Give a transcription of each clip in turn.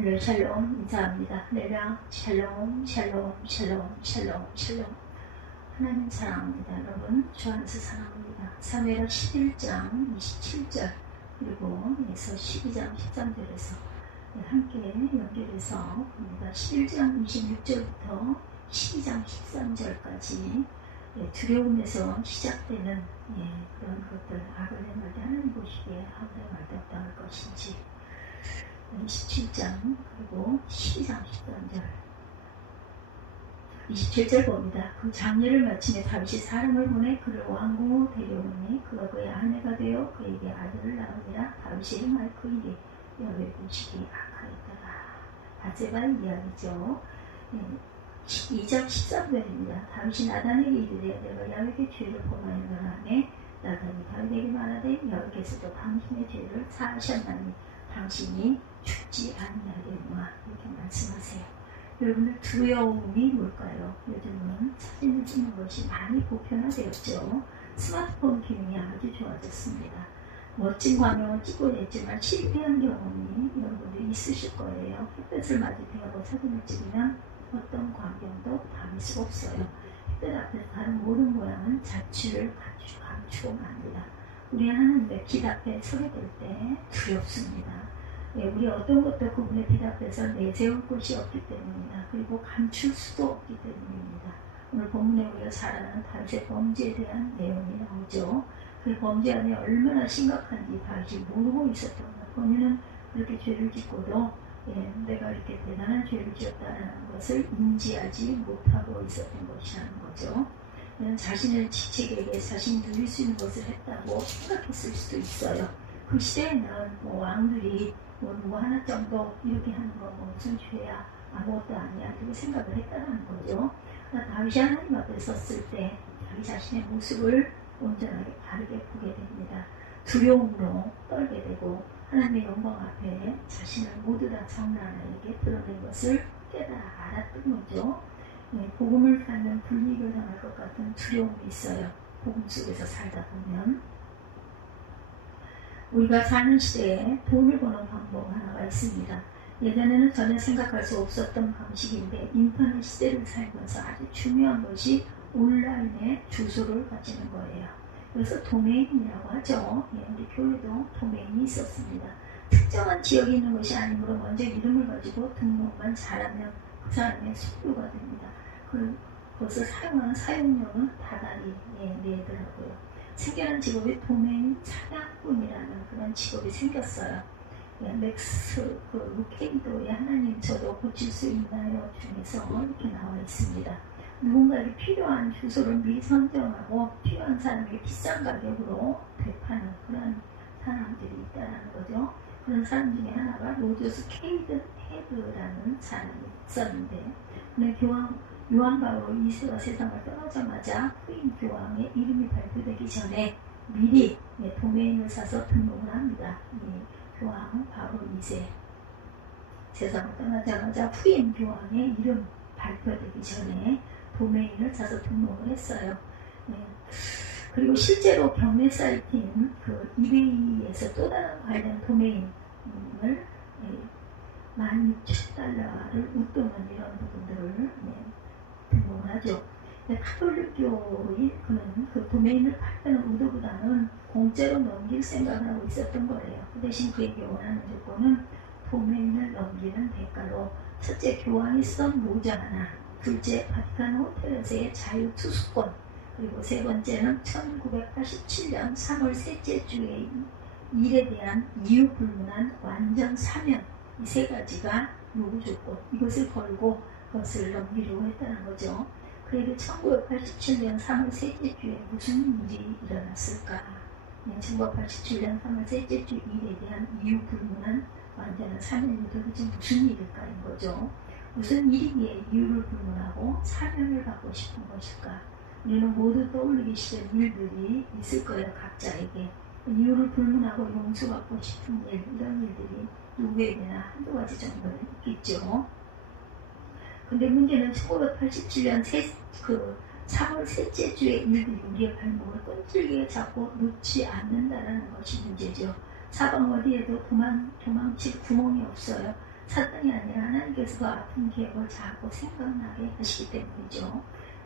할렐루야 샬롬 인사합니다. 할렐루야 샬롬 샬롬 샬롬 샬롬 샬롬. 하나님 사랑합니다. 여러분 주 안에서 사랑합니다. 사무엘하 11장 27절 그리고 에서 12장 13절에서 함께 연결해서 봅니다. 11장 26절부터 12장 13절까지 두려움에서 시작되는 그런 것들, 악을 행할 때 하나님 보시기에 아무리 말도 어떠할 것인지 27장 그리고 12장 13절 27절 봅니다. 그 장례를 마치며 다윗이 사람을 보내 그를 왕궁으로 데려오니 그가 그의 아내가 되어 그에게 아들을 낳으니라. 다윗이 행할 그 일이 여호와의 보시기에 악하였더라. 바세바의 이야기죠. 2장 13절입니다. 다윗이 나단에게 이르되 내가 야훼의 죄를 범하였노라 하매 나단이 다윗에게 말하되 여호와께서도 당신의 죄를 사하셨나니 당신이 죽지 아니하려니와 이렇게 말씀하세요. 여러분들 두려움이 뭘까요? 요즘은 사진을 찍는 것이 많이 보편화되었죠. 스마트폰 기능이 아주 좋아졌습니다. 멋진 광경을 찍고야 했지만 실패한 경험이 여러분들 있으실 거예요. 햇볕을 맞을 때하고 사진을 찍으면 어떤 광경도 담을 수 없어요. 햇볕 앞에서 다른 모든 모양은 자취를 감추고 맙니다. 우리 하나님의 빛 앞에 서게 될 때 두렵습니다. 우리 어떤 것도 그분의 빛 앞에서 내세울 곳이 없기 때문입니다. 그리고 감출 수도 없기 때문입니다. 오늘 본문에 우리가 살아가는 다윗의 범죄에 대한 내용이 나오죠. 그 범죄 안에 얼마나 심각한지 다윗이 모르고 있었던 것. 본인은 그렇게 죄를 짓고도 내가 이렇게 대단한 죄를 지었다는 것을 인지하지 못하고 있었던 것이라는 거죠. 자신을 지책에게 자신이 누릴 수 있는 것을 했다고 생각했을 수도 있어요. 그 시대에는 왕들이 누구 하나 정도 이렇게 하는 거 무슨 죄야, 아무것도 아니야 그렇게 생각을 했다는 거죠. 다윗이 하나님 앞에 섰을 때 자기 자신의 모습을 온전하게 바르게 보게 됩니다. 두려움으로 떨게 되고 하나님의 영광 앞에 자신을 모두 다 장난하게 드러낸 것을 깨달아 알았던 거죠. 복음을 살면 불이익을 당할 것 같은 두려움이 있어요. 복음 속에서 살다 보면 우리가 사는 시대에 돈을 버는 방법 하나가 있습니다. 예전에는 전혀 생각할 수 없었던 방식인데 인터넷 시대를 살면서 아주 중요한 것이 온라인의 주소를 가지는 거예요. 그래서 도메인이라고 하죠. 우리 교회도 도메인이 있었습니다. 특정한 지역에 있는 것이 아니므로 먼저 이름을 가지고 등록만 잘하면 그 사람의 소유가 됩니다. 그것을 사용하는 사용료는 다달이 내더라고요. 생겨난 직업이 도메인 사냥꾼이라는 그런 직업이 생겼어요. 맥스 루케이도의 하나님 저도 고칠 수 있나요? 중에서 이렇게 나와 있습니다. 누군가에게 필요한 주소를 미리 선정하고 필요한 사람에게 비싼 가격으로 배파하는 그런 사람들이 있다는 거죠. 그런 사람 중에 하나가 로저스 케이든 헤드라는 사람이 있었는데 요한 바로 2세가 세상을 떠나자마자 후임 교황의 이름이 발표되기 전에 미리 도메인을 사서 등록을 합니다. 교황 바로 2세 세상을 떠나자마자 후임 교황의 이름 발표되기 전에 도메인을 사서 등록을 했어요. 그리고 실제로 경매 사이트인 그 이베이에서 또 다른 관련 도메인을 16,000달러를 웃도는 이런 부분들을 등록을 하죠. 카톨릭교의 그 도메인을 팔려는 의도보다는 공짜로 넘길 생각을 하고 있었던 거예요. 그 대신 그에게 원하는 조건은 도메인을 넘기는 대가로 첫째 교황이 쓴 모자 하나, 둘째 바티칸 호텔에서의 자유투숙권, 그리고 세 번째는 1987년 3월 셋째 주의 일에 대한 이유불문한 완전 사면, 이 세 가지가 요구 조건, 이것을 걸고 그것을 넘기려고 했다는 거죠. 그래도 1987년 3월 셋째 주에 무슨 일이 일어났을까? 1987년 3월 셋째 주 일에 대한 이유불문한 완전한 사면이 도대체 무슨 일일까인 거죠. 무슨 일이기에 이유를 불문하고 사면을 받고 싶은 것일까? 우리는 모두 떠올리기 싫은 일들이 있을 거예요. 각자에게. 이유를 불문하고 용서받고 싶은 일, 이런 일들이 누구에게나 한두 가지 정도는 있겠죠. 근데 문제는 1987년 3월 셋째 주의 일들이 우리의 발목을 끈질기게 잡고 놓지 않는다는 것이 문제죠. 사방 어디에도 도망칠 구멍이 없어요. 사단이 아니라 하나님께서 그 아픈 기억을 자꾸 생각나게 하시기 때문이죠.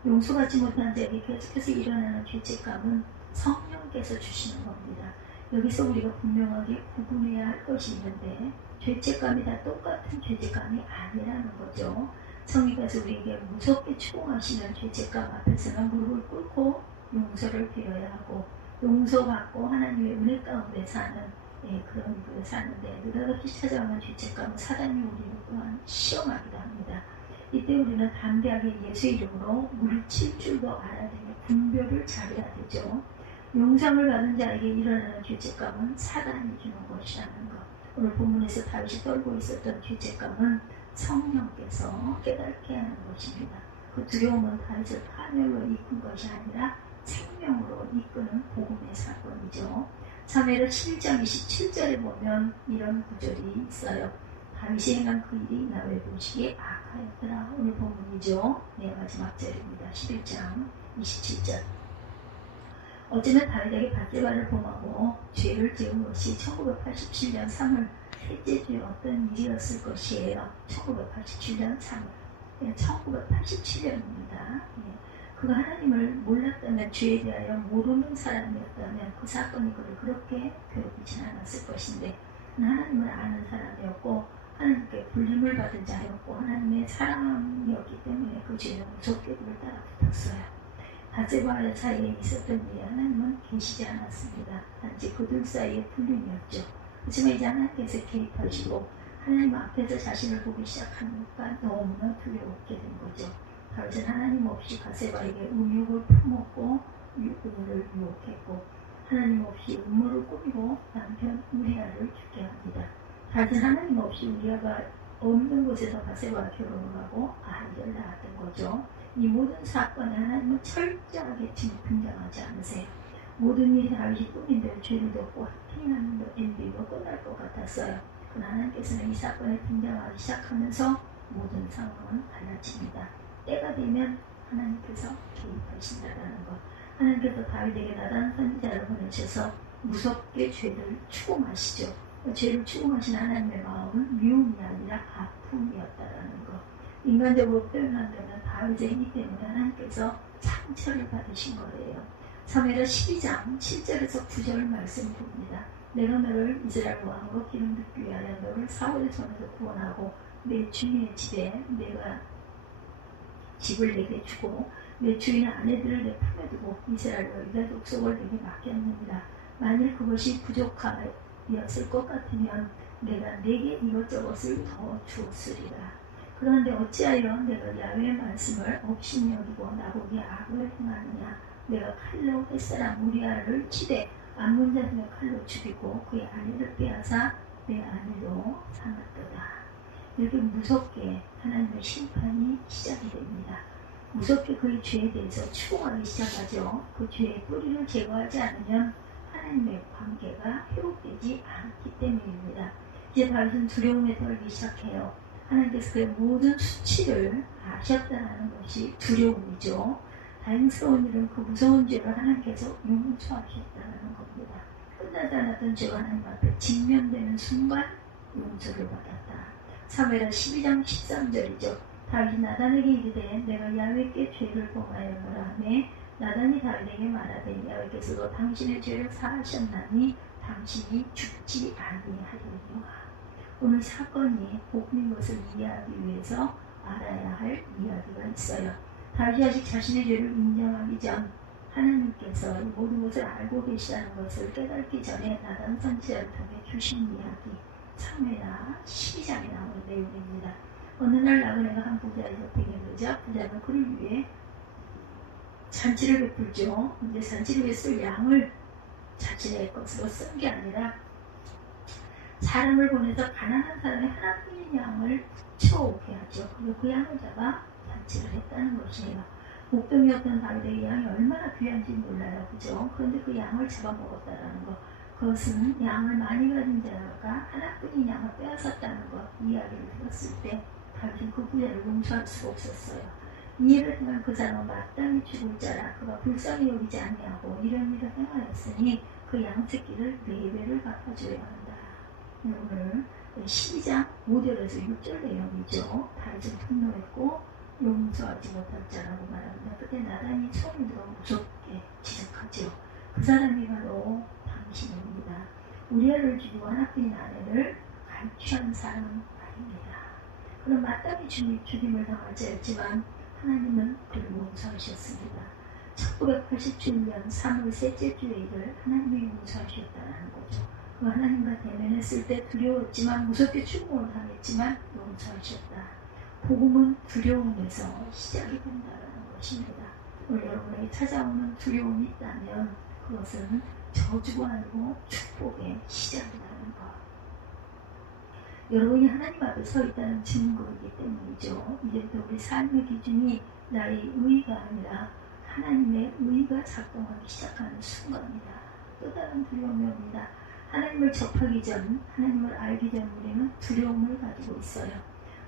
용서받지 못한 자에게 계속해서 일어나는 죄책감은 성령께서 주시는 겁니다. 여기서 우리가 분명하게 구분해야 할 것이 있는데 죄책감이 다 똑같은 죄책감이 아니라는 거죠. 성령께서 우리에게 무섭게 추궁하시는 죄책감 앞에서는 무릎을 꿇고 용서를 드려야 하고 용서받고 하나님의 은혜 가운데 사는 그런 그 사는데 느닷없이 찾아오는 죄책감은 사단이 우리를 또한 시험하기도 합니다. 이때 우리는 담대하게 예수의 이름으로 물칠 줄도 알아야 되며 분별을 잘해야 되죠. 용서를 받은 자에게 일어나는 죄책감은 사단이 주는 것이라는 것. 오늘 본문에서 다윗이 떨고 있었던 죄책감은 성령께서 깨닫게 하는 것입니다. 그 두려움은 다윗을 파멸로 이끈 것이 아니라 생명으로 이끄는 복음의 사건이죠. 사무엘하 11장 27절에 보면 이런 구절이 있어요. 다윗이 행한 그 일이 나의 보시기에 악하였더라. 오늘 본문이죠. 네, 마지막 절입니다. 11장 27절. 어쩌면 다윗에게 밧세바를 범하고 죄를 지은 것이 1987년 3월 셋째 주에 어떤 일이었을 것이에요. 1987년 3월 1987년입니다. 그가 하나님을 몰랐다면, 죄에 대하여 모르는 사람이었다면 그 사건이 그를 그렇게 괴롭히진 않았을 것인데 하나님을 아는 사람이었고 하나님께 불림을 받은 자였고 하나님의 사랑이었기 때문에 그 죄는 무섭게 그를 따라 붙었어요. 밧세바와 사이에 있었던 일이 하나님은 계시지 않았습니다. 단지 그들 사이의 불림이었죠. 하지만 이제 하나님께서 개입하시고 하나님 앞에서 자신을 보기 시작하니까 너무나 두려웠게 된 거죠. 다윗은 하나님 없이 밧세바에게 음욕을 품었고 그녀를 유혹했고 하나님 없이 음모를 꾸미고 남편 우리아를 죽게 합니다. 다윗은 하나님 없이 우리아가 없는 곳에서 밧세바와 결혼을 하고 아이를 낳았던 거죠. 이 모든 사건에 하나님은 철저하게 등장하지 않으세요. 모든 일이 다윗이 꾸민 대로 죄를 덮고 피난도 엔비로 끝날 것 같았어요. 그러나 하나님께서는 이 사건에 등장하기 시작하면서 모든 상황은 달라집니다. 때가 되면 하나님께서 개입하신다는 것. 하나님께서 다윗에게 나단 선지자를 보내셔서 무섭게 죄를 추궁하시죠. 죄를 추궁하신 하나님의 마음은 미움이 아니라 아픔이었다는 것. 인간적으로 표현한다면 다윗의 힘 때문에 하나님께서 상처를 받으신 거예요. 사무엘하 12장 7절에서 9절 말씀을 봅니다. 내가 너를 이스라엘 왕으로 기름 붓기 위하여 너를 사울의 손에서 구원하고 내 주인의 집에 내가 집을 내게 주고 내 주인의 아내들을 내 품에 두고 이스라엘과 유다 족속을 내게 맡겼느니라. 만일 그것이 부족하였을 것 같으면 내가 내게 이것저것을 더 주었으리라. 그런데 어찌하여 내가 야훼의 말씀을 업신여기고 나보기 악을 행하느냐. 내가 칼로 햇사람 우리아를 치되 암몬 자손의 칼로 죽이고 그의 아내를 빼앗아 내 아내로 삼았도다. 이렇게 무섭게 하나님의 심판이 시작이 됩니다. 무섭게 그의 죄에 대해서 추궁하기 시작하죠. 그 죄의 뿌리를 제거하지 않으면 하나님의 관계가 회복되지 않기 때문입니다. 이제 다윗은 두려움에 떨기 시작해요. 하나님께서 그의 모든 수치를 아셨다는 것이 두려움이죠. 다행스러운 일은 그 무서운 죄를 하나님께서 용서하셨다는 겁니다. 끝나지 않았던 죄가 하나님 앞에 직면되는 순간 용서를 받았다. 사무엘하 12장 13절이죠. 다윗이 나단에게 이르되 내가 야훼께 죄를 범하였노라 하매 나단이 다윗에게 말하되 야훼께서도 당신의 죄를 사하셨나니 당신이 죽지 아니하리로다. 오늘 사건이 복음인 것을 이해하기 위해서 알아야 할 이야기가 있어요. 다윗이 아직 자신의 죄를 인정하기 전 하나님께서 이 모든 것을 알고 계시다는 것을 깨닫기 전에 나단 선지자를 통해 주신 이야기, 사무엘하 12장에 나오는 내용입니다. 어느 날 나그네가 한 부자의 곁에 계르자 부자는 그를 위해 잔치를 베풀죠. 이제 잔치를 위해 쓸 양을 자신의 것으로 쓴 게 아니라 사람을 보내서 가난한 사람의 하나뿐인 양을 채워오게 하죠. 그리고 그 양을 잡아 잔치를 했다는 것이에요. 목동이었던 다윗의 양이 얼마나 귀한지 몰라요. 그죠? 그런데 그 양을 잡아먹었다는 것. 그것은 양을 많이 가진 자가 하나뿐인 양을 빼앗았다는 것. 이야기를 들었을 때 다윗은 그 부자를 용서할 수가 없었어요. 이 일을 행한 그 사람은 마땅히 죽을 자라 그가 불쌍히 여기지 아니하고 이런 일을 행하였으니 그 양 새끼를 4배를 갚아줘야 한다. 오늘 12장 5절에서 6절 내용이죠. 다윗은 분노했고 용서하지 못할 자라고 말합니다. 그때 나단이 손을 들어 무섭게 지적하죠. 그 사람이 바로 당신입니다. 우리아를 죽이고 하나뿐인 아내를 갈취한 사람 아닙니다. 그런 마땅히 죽임을 당하지 않지만 하나님은 그를 용서하셨습니다. 1987년 3월 셋째 주의 일을 하나님이 용서하셨다는 거죠. 그 하나님과 대면했을 때 두려웠지만 무섭게 추궁을 당했지만 용서하셨다. 복음은 두려움에서 시작이 된다는 것입니다. 오늘 여러분에게 찾아오는 두려움이 있다면 그것은 저주가 아니고 축복의 시작이라는 것. 여러분이 하나님 앞에 서 있다는 증거이기 때문이죠. 이제부터 우리 삶의 기준이 나의 의의가 아니라 하나님의 의의가 작동하기 시작하는 순간입니다. 또 다른 두려움이 옵니다. 하나님을 접하기 전, 하나님을 알기 전 우리는 두려움을 가지고 있어요.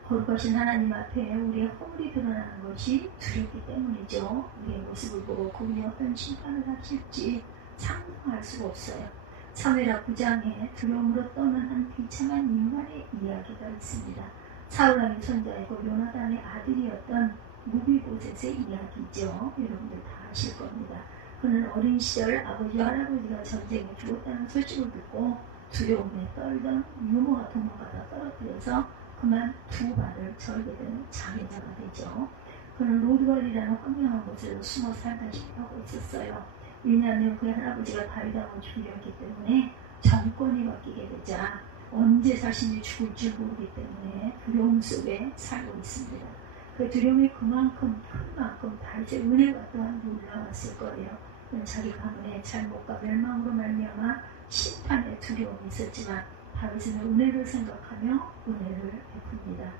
거룩하신 하나님 앞에 우리의 허물이 드러나는 것이 두렵기 때문이죠. 우리의 모습을 보고 그분이 어떤 심판을 하실지 상상할 수가 없어요. 사무엘하 9장에 두려움으로 떠난 한 비참한 인간의 이야기가 있습니다. 사울왕의 손자이고 요나단의 아들이었던 무비보셋의 이야기죠. 여러분들 다 아실 겁니다. 그는 어린 시절 아버지와 할아버지가 전쟁에 죽었다는 소식을 듣고 두려움에 떨던 유모와 도모가 다 떨어뜨려서 그만 두 발을 절게 된 장애자가 되죠. 그는 로드발이라는 황량한 곳에서 숨어 살다시피 하고 있었어요. 왜냐하면 그의 할아버지가 다윗왕을 죽였기 때문에 정권이 바뀌게 되자 언제 자신이 죽을지 모르기 때문에 두려움 속에 살고 있습니다. 그 두려움이 그만큼 큰 만큼 다윗의 은혜가 또한 놀라웠을 거예요. 자기 가문의 잘못과 멸망으로 말미암아 심판의 두려움이 있었지만 다윗은 은혜를 생각하며 은혜를 베풉니다.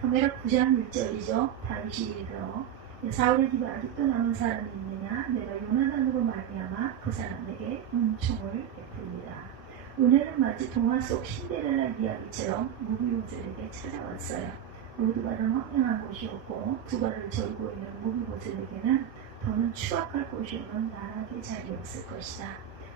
사무엘하 9장 1절이죠. 다윗이 이르러 사울의 집에 아직도 남은 사람이 있느냐? 내가 요나단으로 말미암아 그 사람에게 은총을 베풉니다. 은혜는 마치 동화 속 신데렐라 이야기처럼 무비보셋에게 찾아왔어요. 로드발은 황량한 곳이었고 두 발을 절고 있는 무비보셋에게는 더는 추악할 곳이 없는 나락의 자리였을 것이다.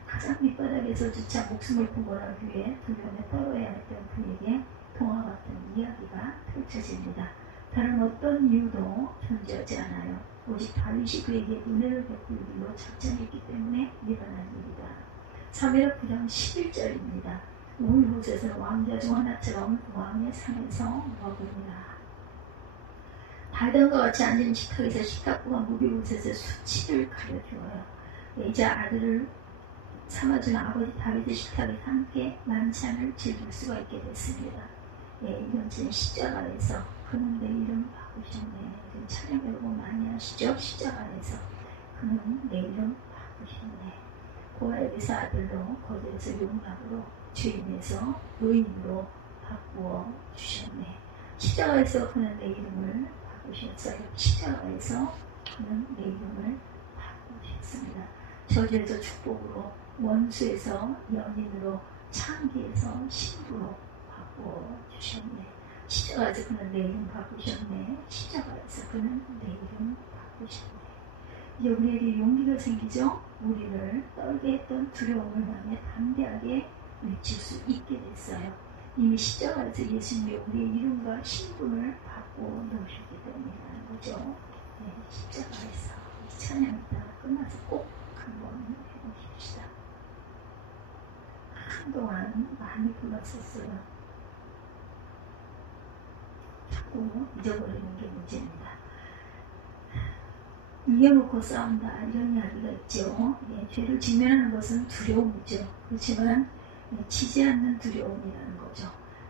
가장 밑바닥에서조차 목숨을 구걸하기 위해 두려움에 떨어야 했던 그에게 동화 같은 이야기가 펼쳐집니다. 다른 어떤 이유도 존재하지 않아요. 오직 다윗이 그에게 은혜를 베풀기로 작정했기 때문에 일어난 일이다. 사무엘하 9장 11절입니다. 무비보셋은 왕자 중 하나처럼 왕의 상에서 먹으리라. 다윗과 같이 앉은 식탁에서 식탁부가 무비보셋의 수치를 가려주어요. 이제 아들을 삼아준 아버지 다윗의 식탁에 함께 만찬을 즐길 수가 있게 됐습니다. 이건 지금 십자가에서 그는 내 이름 바꾸셨네. 찬양 여러분 많이 하시죠? 십자가에서 그는 내 이름 바꾸셨네. 고아에게서 아들로 거기에서 용납으로 죄인에서 의인으로 바꾸어 주셨네. 십자가에서 그는 내 이름을 바꾸셨어요. 십자가에서 그는 내 이름을 바꾸셨습니다. 저주에서 축복으로, 원수에서 연인으로, 창기에서 신부로 바꾸어 주셨네. 십자가에서 그는 내 이름 바꾸셨네. 십자가에서 그는 내 이름 바꾸셨네. 이제 우리에게 용기가 생기죠. 우리를 떨게 했던 두려움을 향해 담대하게 외칠 수 있게 됐어요. 이미 십자가에서 예수님이 우리의 이름과 신분을 바꾸어 놓으셨기 때문이라는 거죠. 십자가에서 이 찬양이 다 끝나서 꼭 한번 해보십시다. 한동안 많이 불렀었어요. 자꾸 잊어버리는 게 문제입니다. 이겨놓고 싸운다 이런 이야기가 있죠. 죄를 직면하는 것은 두려움이죠. 그렇지만 치지 않는 두려움이라는 거죠.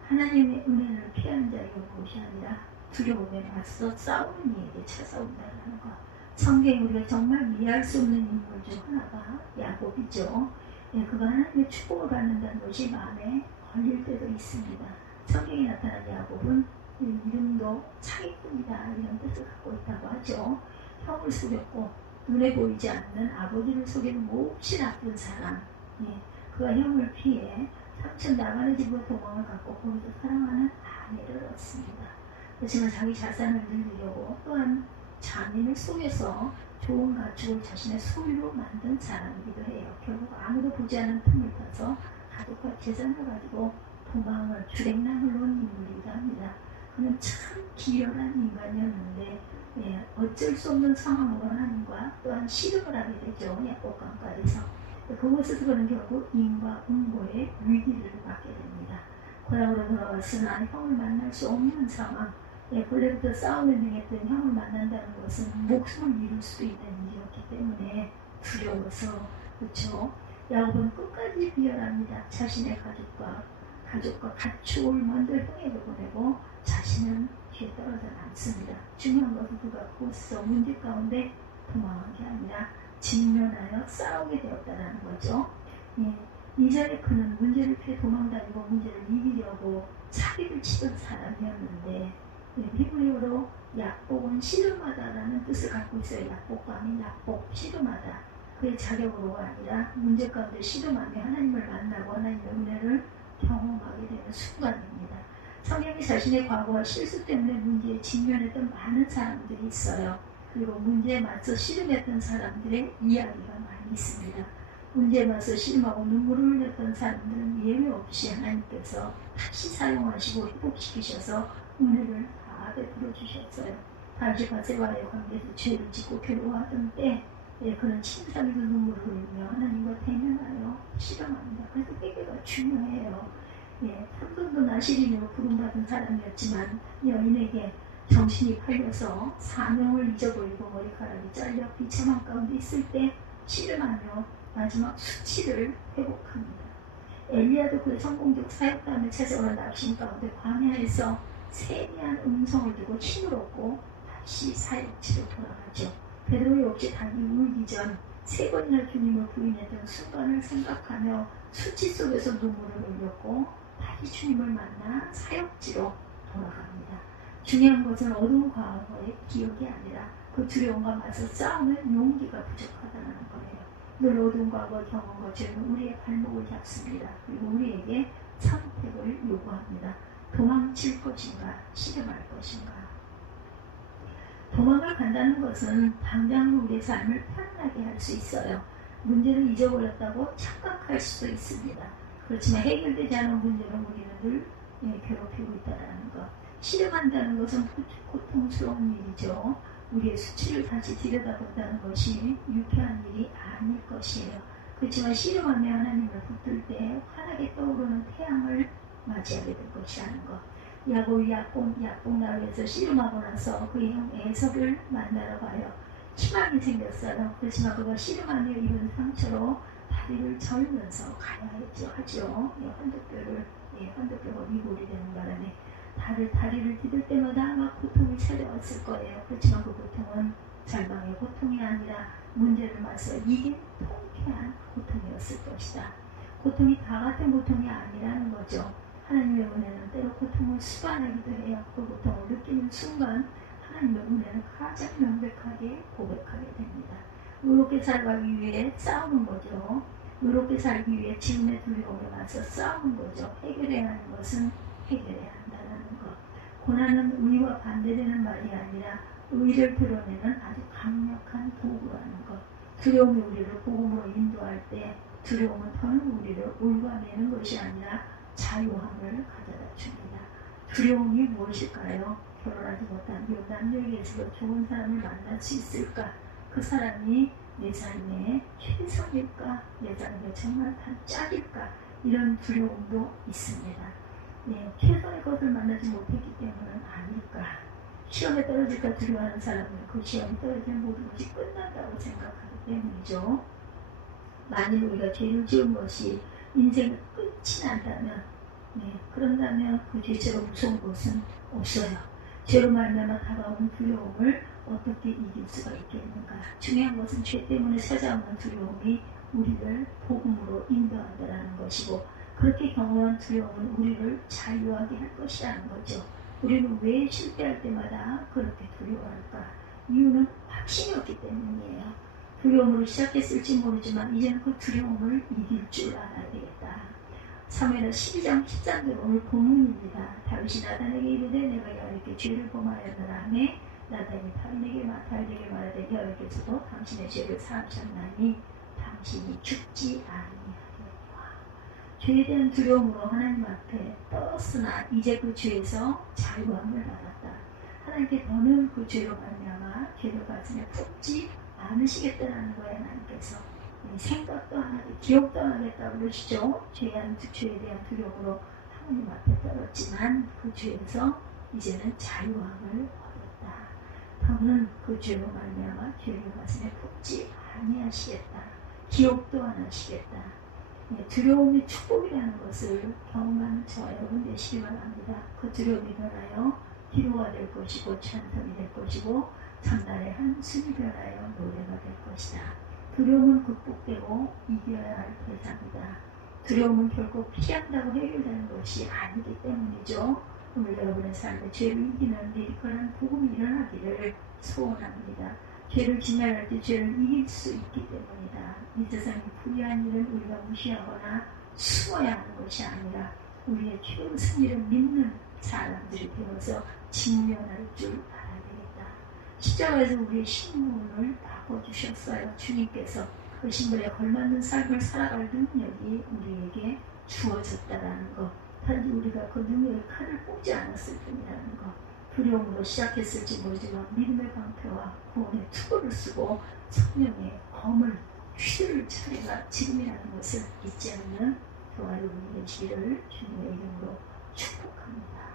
하나님의 은혜를 피하는 자에게 온 것이 아니라 두려움에 맞서 싸우는 이에게 찾아온다는 것. 성경에 우리가 정말 이해할 수 없는 인물 중 하나가 야곱이죠. 그가 하나님의 축복을 받는다는 것이 마음에 걸릴 때도 있습니다. 성경에 나타난 야곱은 이름도 사기꾼이다 이런 뜻을 갖고 있다고 하죠. 형을 속였고 눈에 보이지 않는 아버지를 속인 몹시 나쁜 사람. 그가 형을 피해 삼촌 나만의 집으로 도망을 갔고 거기서 사랑하는 아내를 얻습니다. 그렇지만 자기 자산을 늘리려고 또한 자민을 속여서 좋은 가축을 자신의 소유로 만든 사람이기도 해요. 결국 아무도 보지 않는 틈을 타서 가족과 재산을 가지고 도망을 주랭랑을 놓은 인물이기도 합니다. 그는 참 기열한 인간이었는데 어쩔 수 없는 상황으로 하나님과 또한 씨름을 하게 되죠. 야복강가에서. 그곳에서 그는 결국 인과 음보의 위기를 맞게 됩니다. 고향으로 돌아왔으나 형을 만날 수 없는 상황. 본래부터 싸움을 행했던 형을 만난다는 것은 목숨을 잃을 수도 있는 일이었기 때문에 두려워서, 그렇죠. 야곱은 끝까지 비열합니다. 자신의 가족과 가축을 먼저 형에게 보내고 자신은 뒤에 떨어져 남습니다. 중요한 것은 그가 그곳에서 문제 가운데 도망한 게 아니라 직면하여 싸우게 되었다는 거죠. 이전에 그는 문제를 피해 도망다니고 문제를 이기려고 사기를 치던 사람이었는데 히브리어로 약복은 씨름하다라는 뜻을 갖고 있어요. 약복과 아닌 약복, 씨름하다. 그의 자격으로가 아니라 문제 가운데 씨름하며 하나님을 만나고 하나님의 은혜를 경험하게 되는 순간입니다. 성경이 자신의 과거와 실수 때문에 문제에 직면했던 많은 사람들이 있어요. 그리고 문제에 맞서 씨름했던 사람들의 이야기가 많이 있습니다. 문제에 맞서 씨름하고 눈물을 흘렸던 사람들은 예외 없이 하나님께서 다시 사용하시고 회복시키셔서 은혜를 다 베풀어 주셨어요. 다윗이 바세바와의 관계에서 죄를 짓고 괴로워하던 때 그런 침상에서 눈물을 흘리며 하나님과 대면하여 씨름합니다. 그래서 회개가 중요해요. 삼손도 나시린으로 부름받은 사람이었지만 여인에게 정신이 팔려서 사명을 잊어버리고 머리카락이 잘려 비참한 가운데 있을 때 씨름하며 마지막 수치를 회복합니다. 엘리야도 그의 성공적 사역 다음에 찾아오는 낙심 가운데 광야에서 세미한 음성을 듣고 힘을 얻고 다시 사역지로 돌아가죠. 베드로 역시 닭이 울기 전 3번이나 주님을 부인했던 순간을 생각하며 수치 속에서 눈물을 흘렸고 다시 주님을 만나 사역지로 돌아갑니다. 중요한 것은 어두운 과거의 기억이 아니라 그 두려움과 맞서 싸우는 용기가 부족하다는 거예요. 늘 어두운 과거 경험과 죄는 우리의 발목을 잡습니다. 그리고 우리에게 선택을 요구합니다. 도망칠 것인가, 씨름할 것인가. 도망을 간다는 것은 당장 우리의 삶을 편안하게 할 수 있어요. 문제를 잊어버렸다고 착각할 수도 있습니다. 그렇지만 해결되지 않은 문제는 우리는 늘 괴롭히고 있다는 것. 씨름한다는 것은 고통스러운 일이죠. 우리의 수치를 다시 들여다본다는 것이 유쾌한 일이 아닐 것이에요. 그렇지만 씨름하며 하나님을 붙들 때 환하게 떠오르는 태양을 맞이하게 될 것이라는 것. 야곱이 약복나루에서 씨름하고 나서 그의 형 에서를 만나러 가요. 희망이 생겼어요. 그렇지만 그가 씨름하며 입은 상처로 다리를 절면서 가야 하죠. 환도뼈가 미골이 되는 바람에 다리를 디딜 때마다 아마 고통이 찾아왔을 거예요. 그렇지만 그 고통은 절망의 고통이 아니라 문제를 맞서 이긴 통쾌한 고통이었을 것이다. 고통이 다 같은 고통이 아니라는 거죠. 하나님의 은혜는 때로 고통을 수반하기도 해요. 그 고통을 느끼는 순간 하나님의 은혜는 가장 명백하게 고백하게 됩니다. 의롭게 살기 위해 싸우는 거죠. 의롭게 살기 위해 지금의 두려움에 맞서 싸우는 거죠. 해결해야 하는 것은 해결해야 한다는 것. 고난은 의와 반대되는 말이 아니라 의를 드러내는 아주 강력한 도구라는 것. 두려움이 우리를 복음으로 인도할 때 두려움은 더는 우리를 올가매는 것이 아니라 자유함을 가져다 줍니다. 두려움이 무엇일까요? 결혼하지 못한 미혼 남녀에게서 좋은 사람을 만날 수 있을까? 그 사람이 내 삶의 최선일까? 내 삶의 정말 단짝일까? 이런 두려움도 있습니다. 최선의 것을 만나지 못했기 때문은 아닐까? 시험에 떨어질까 두려워하는 사람은 그 시험에 떨어지면 모든 것이 끝난다고 생각하기 때문이죠. 만일 우리가 죄를 지은 것이 인생의 끝이 난다면, 그런다면 그 죄처럼 무서운 것은 없어요. 죄로 말미암아 다가오는 두려움을 어떻게 이길 수가 있겠는가. 중요한 것은 죄 때문에 찾아오는 두려움이 우리를 복음으로 인도한다는 것이고, 그렇게 경험한 두려움은 우리를 자유하게 할 것이라는 거죠. 우리는 왜 실패할 때마다 그렇게 두려워할까? 이유는 확신이 없기 때문이에요. 두려움으로 시작했을지 모르지만 이제는 그 두려움을 이길 줄 알아야 되겠다. 사무엘하 12장 13절 오늘 본문입니다. 다윗이 나단에게 이르되 내가 여호와께 죄를 범하였노라 하매 나단이 다윗에게 말하되 여호와께서도 당신의 죄를 사하셨나니 당신이 죽지 아니하리라. 죄에 대한 두려움으로 하나님 앞에 떨었으나 이제 그 죄에서 자유함을 받았다. 하나님께 더는 그 죄로 말미암아 죄를 가슴에 품지 않으시겠다는 거예요. 하나님께서 생각도 안 하게 기억도 안 하겠다고 그러시죠. 죄에 대한 두려움으로 하나님 앞에 떨었지만 그 죄에서 이제는 자유함을 얻었다. 더는 그 죄로 말미암아 죄를 가슴에 품지 아니하시겠다. 기억도 안 하시겠다. 두려움이 축복이라는 것을 경험하는 저와 여러분 되시기 바랍니다. 그 두려움이 변하여 기도가 될 것이고 찬송이 될 것이고 전날의 한숨이 변하여 노래가 될 것이다. 두려움은 극복되고 이겨야 할 대상이다. 두려움은 결코 피한다고 해결되는 것이 아니기 때문이죠. 오늘 여러분의 삶에 죄를 이기는 미리컬한 복음이 일어나기를 소원합니다. 죄를 진멸할 때 죄를 이길 수 있기 때문이다. 이 세상에 불의한 일은 우리가 무시하거나 숨어야 하는 것이 아니라 우리의 최후 승리를 믿는 사람들이 되어서 직면할 줄 알아야 되겠다. 십자가에서 우리의 신분을 바꿔주셨어요. 주님께서 그 신분에 걸맞는 삶을 살아갈 능력이 우리에게 주어졌다라는 것. 단지 우리가 그 능력의 칼을 뽑지 않았을 뿐이라는 것. 두려움으로 시작했을지 모르지만 믿음의 방패와 구원의 투구를 쓰고 성령의 검을 휘두를 차례가 지금이라는 것을 잊지 않는 저와 여러분이 되시기를 주님의 이름으로 축복합니다.